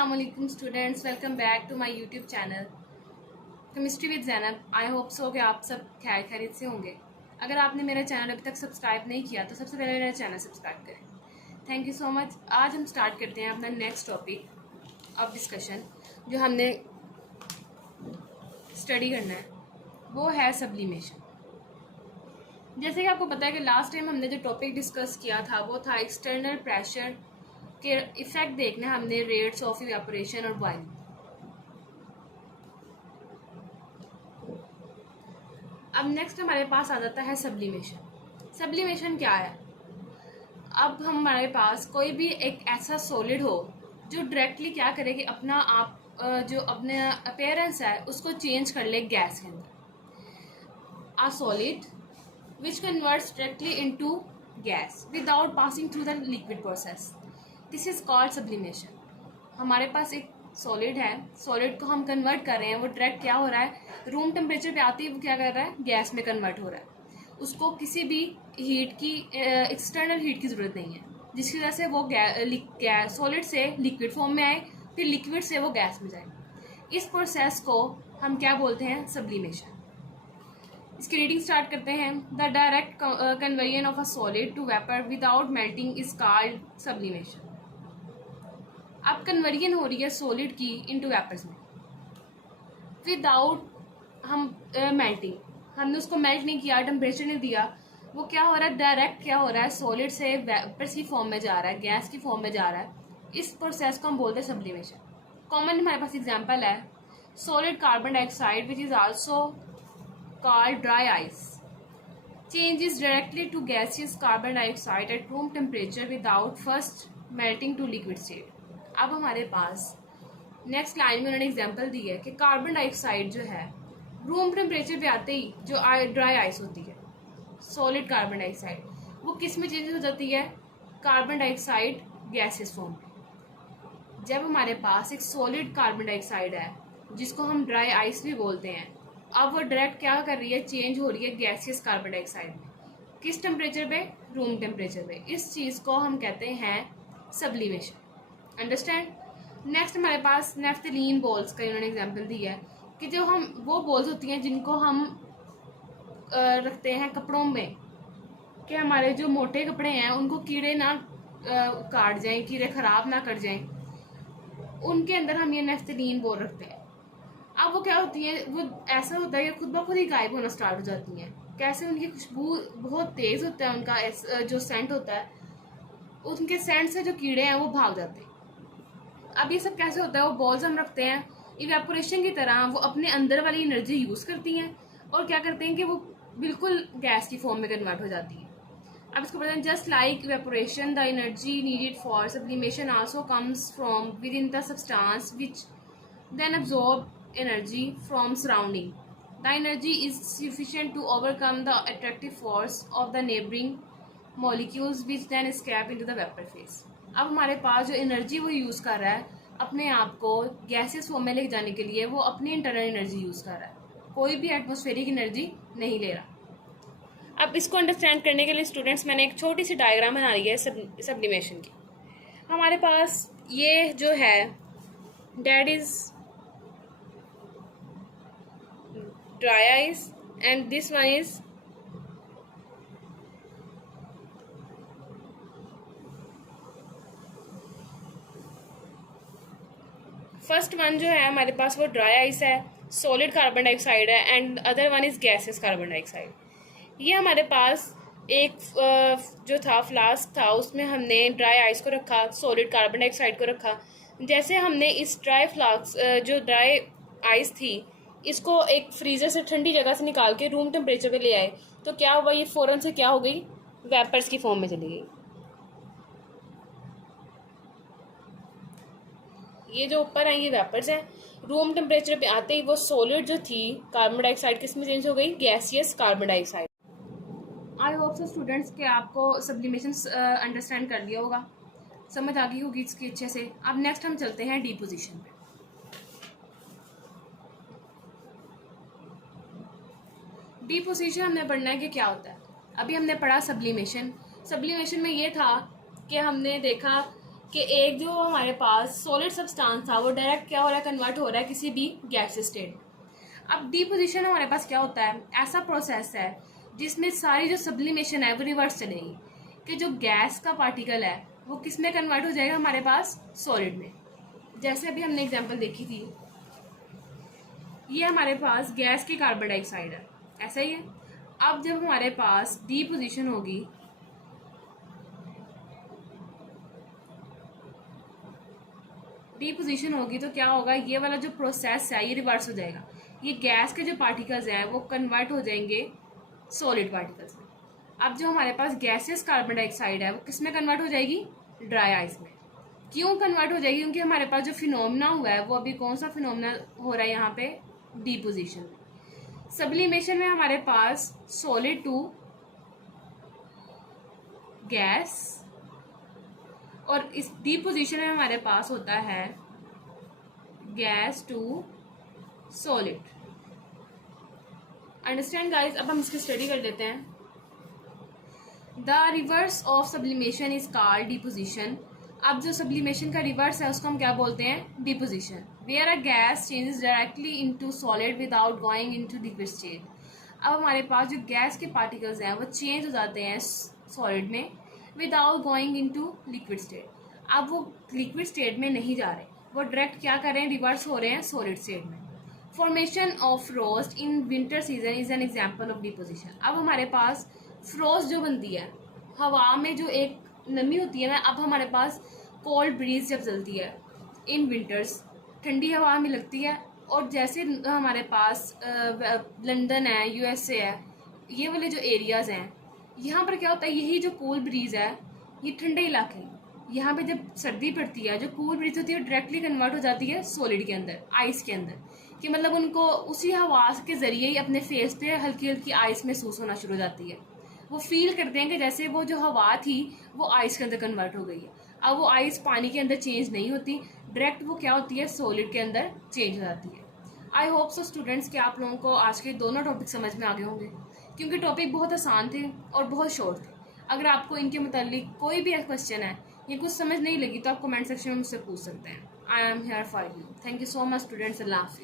अस्सलाम वालेकुम students, welcome back to my YouTube channel chemistry with Zainab. I hope so कि आप सब खैरियत से होंगे। अगर आपने मेरा चैनल अभी तक सब्सक्राइब नहीं किया तो सबसे पहले मेरा चैनल सब्सक्राइब करें। Thank you so much. आज हम स्टार्ट करते हैं अपना नेक्स्ट टॉपिक ऑफ डिस्कशन जो हमने स्टडी करना है, वो है सब्लिमेशन। जैसे कि आपको पता है कि लास्ट टाइम हमने जो टॉपिक डिस्कस किया था वो था एक्सटर्नल प्रेशर के इफेक्ट देखने हमने रेट्स ऑफ इवेपोरेशन और बॉइलिंग। अब नेक्स्ट हमारे पास आ जाता है सब्लिमेशन। सब्लिमेशन क्या है? अब हमारे पास कोई भी एक ऐसा सॉलिड हो जो डायरेक्टली क्या करे कि अपना आप जो अपने अपीयरेंस है उसको चेंज कर ले गैस के अंदर। A solid which converts directly into gas without passing through the liquid process, this is called sublimation. हमारे पास एक सॉलिड है, सॉलिड को हम कन्वर्ट कर रहे हैं, वो डायरेक्ट क्या हो रहा है, रूम टेम्परेचर पे आते ही वो क्या कर रहा है, गैस में कन्वर्ट हो रहा है। उसको किसी भी हीट की एक्सटर्नल हीट की ज़रूरत नहीं है, जिसकी वजह से वो सॉलिड से लिक्विड फॉर्म में आए, फिर लिक्विड से वो गैस में जाए। इस प्रोसेस को हम क्या बोलते हैं, सब्लिमेशन। इसकी रीडिंग स्टार्ट करते हैं। The direct conversion of a solid to vapour without melting is called sublimation. अब कन्वर्जन हो रही है सॉलिड की इनटू वेपर्स में विदाउट हम मेल्टिंग, हमने उसको मेल्ट नहीं किया, टेम्परेचर नहीं दिया, वो क्या हो रहा है, डायरेक्ट क्या हो रहा है, सॉलिड से वेपर्स की फॉर्म में जा रहा है, गैस की फॉर्म में जा रहा है। इस प्रोसेस को हम बोलते हैं सब्लिमेशन। कॉमन हमारे पास एग्जांपल है solid carbon dioxide which is also called dry ice changes directly to gaseous carbon dioxide at room temperature without first melting to liquid state। अब हमारे पास नेक्स्ट लाइन में उन्होंने एग्जांपल दी है कि कार्बन डाइऑक्साइड जो है रूम टेम्परेचर पे आते ही जो ड्राई आइस होती है, सॉलिड कार्बन डाइऑक्साइड, वो किस में चेंज हो जाती है, कार्बन डाइऑक्साइड गैसेस फॉर्म में। जब हमारे पास एक सॉलिड कार्बन डाइऑक्साइड है जिसको हम ड्राई आइस भी बोलते हैं, अब वो डायरेक्ट क्या कर रही है, चेंज हो रही है गैसियस कार्बन डाइऑक्साइड में। किस टेम्परेचर पे, रूम टेम्परेचर पे। इस चीज़ को हम कहते हैं सब्लिमेशन। अंडरस्टैंड। नेक्स्ट हमारे पास नेफ्थलीन बॉल्स का इन्होंने एग्जांपल दिया है कि जो हम वो बॉल्स होती हैं जिनको हम रखते हैं कपड़ों में, कि हमारे जो मोटे कपड़े हैं उनको कीड़े ना काट जाएं, कीड़े ख़राब ना कर जाएं, उनके अंदर हम ये नेफ्थलीन बॉल रखते हैं। अब वो क्या होती है, वो ऐसा होता है कि खुद ब खुद ही गायब होना स्टार्ट हो जाती हैं। कैसे, उनकी खुशबू बहुत तेज़ होता है, उनका जो सेंट होता है, उनके सेंट से जो कीड़े हैं वो भाग जाते हैं। अब ये सब कैसे होता है, वो बॉल्स हम रखते हैं इवेपोरेशन की तरह, वो अपने अंदर वाली एनर्जी यूज़ करती हैं और क्या करते हैं कि वो बिल्कुल गैस की फॉर्म में कन्वर्ट हो जाती है। अब इसको बताएं, just like evaporation the energy needed for sublimation also comes from within the substance which then absorb energy from surrounding. The energy is sufficient to overcome the attractive force of the neighboring molecules which then escape into the vapor phase। अब हमारे पास जो energy वो use कर रहा है अपने आप को गैसेस फॉर्म में लेके जाने के लिए, वो अपनी इंटरनल एनर्जी यूज़ कर रहा है, कोई भी एटमॉस्फेरिक एनर्जी नहीं ले रहा। अब इसको अंडरस्टैंड करने के लिए स्टूडेंट्स मैंने एक छोटी सी डायग्राम बना रही है सब्लिमेशन की। हमारे पास ये जो है that is dry ice and this one is first one जो है हमारे पास वो ड्राई आइस है, सॉलिड कार्बन डाइऑक्साइड है, and other one is gases carbon dioxide. ये हमारे पास एक जो था फ्लास्क था, उसमें हमने ड्राई आइस को रखा, सॉलिड कार्बन डाइऑक्साइड को रखा। जैसे हमने इस ड्राई फ्लास्क जो ड्राई आइस थी इसको एक फ्रीज़र से ठंडी जगह से निकाल के रूम टेम्परेचर पे ले आए, तो क्या हुआ, ये फ़ौरन से क्या हो गई, वेपर्स की फॉर्म में चली गई। ये जो ऊपर है ये वेपर्स हैं, रूम टेम्परेचर पे आते ही वो सॉलिड जो थी कार्बन डाइऑक्साइड किस में चेंज हो गई, गैसियस कार्बन डाइऑक्साइड। आई होप सो स्टूडेंट्स के आपको सब्लिमेशन अंडरस्टैंड कर लिया होगा, समझ आ गई होगी इसकी अच्छे से। अब नेक्स्ट हम चलते हैं डिपोजिशन पे। डिपोजिशन हमने पढ़ना है कि क्या होता है। अभी हमने पढ़ा सब्लिमेशन। सब्लिमेशन में ये था कि हमने देखा कि एक जो हमारे पास सॉलिड सब्सटेंस था वो डायरेक्ट क्या हो रहा है, कन्वर्ट हो रहा है किसी भी गैस स्टेट। अब डिपोजिशन हमारे पास क्या होता है, ऐसा प्रोसेस है जिसमें सारी जो सब्लिमेशन है वो रिवर्स चलेगी, कि जो गैस का पार्टिकल है वो किस में कन्वर्ट हो जाएगा, हमारे पास सॉलिड में। जैसे अभी हमने एग्जांपल देखी थी, ये हमारे पास गैस की कार्बन डाइऑक्साइड है, ऐसा ही है। अब जब हमारे पास डिपोजिशन होगी, डिपोजिशन होगी तो क्या होगा, ये वाला जो प्रोसेस है ये रिवर्स हो जाएगा। ये गैस के जो पार्टिकल्स हैं वो कन्वर्ट हो जाएंगे सॉलिड पार्टिकल्स में। अब जो हमारे पास गैसेस कार्बन डाइऑक्साइड है वो किस में कन्वर्ट हो जाएगी, ड्राई आइस में। क्यों कन्वर्ट हो जाएगी, क्योंकि हमारे पास जो फिनोमेना हुआ है वो अभी कौन सा फिनोमेना हो रहा है यहाँ पे, डिपोजिशन में। सब्लिमेशन में हमारे पास सॉलिड टू गैस, और इस डिपोजिशन में हमारे पास होता है gas to solid. Understand guys. अब हम इसकी स्टडी कर लेते हैं। The reverse of sublimation is called deposition. अब जो सब्लिमेशन का रिवर्स है उसको हम क्या बोलते हैं, deposition. Where a gas changes directly into solid without going into liquid state. अब हमारे पास जो गैस के पार्टिकल्स हैं वो चेंज हो जाते हैं सॉलिड में without going into liquid state. अब वो लिक्विड स्टेट में नहीं जा रहे, वो डायरेक्ट क्या कर रहे हैं, रिवर्स हो रहे हैं सॉलिड स्टेट में। Formation of frost in winter season is an example of deposition. अब हमारे पास फ्रोस्ट जो बनती है, हवा में जो एक नमी होती है ना, अब हमारे पास कोल्ड ब्रीज जब चलती है इन विंटर्स, ठंडी हवा हमें लगती है, और जैसे हमारे पास लंदन है, यूएसए है, ये वाले जो एरियाज़ हैं, यहाँ पर क्या होता है, यही जो कूल ब्रीज है, ये ठंडे इलाके, यहाँ पे जब सर्दी पड़ती है जो कूल ब्रीज होती है वो डायरेक्टली कन्वर्ट हो जाती है सॉलिड के अंदर, आइस के अंदर, कि मतलब उनको उसी हवा के ज़रिए ही अपने फेस पे हल्की हल्की आइस महसूस होना शुरू हो जाती है। वो फील करते हैं कि जैसे वो जो हवा थी वो आइस के अंदर कन्वर्ट हो गई है। अब वो आइस पानी के अंदर चेंज नहीं होती, डायरेक्ट वो क्या होती है, सॉलिड के अंदर चेंज हो जाती है। आई होप सो स्टूडेंट्स कि आप लोगों को आज के दोनों टॉपिक समझ में आ गए होंगे, क्योंकि टॉपिक बहुत आसान थे और बहुत शॉर्ट थे। अगर आपको इनके मुतालिक कोई भी क्वेश्चन है या कुछ समझ नहीं लगी तो आप कमेंट सेक्शन में मुझसे पूछ सकते हैं। I am here for you. Thank you so much students. अल्लाह हाफिज़।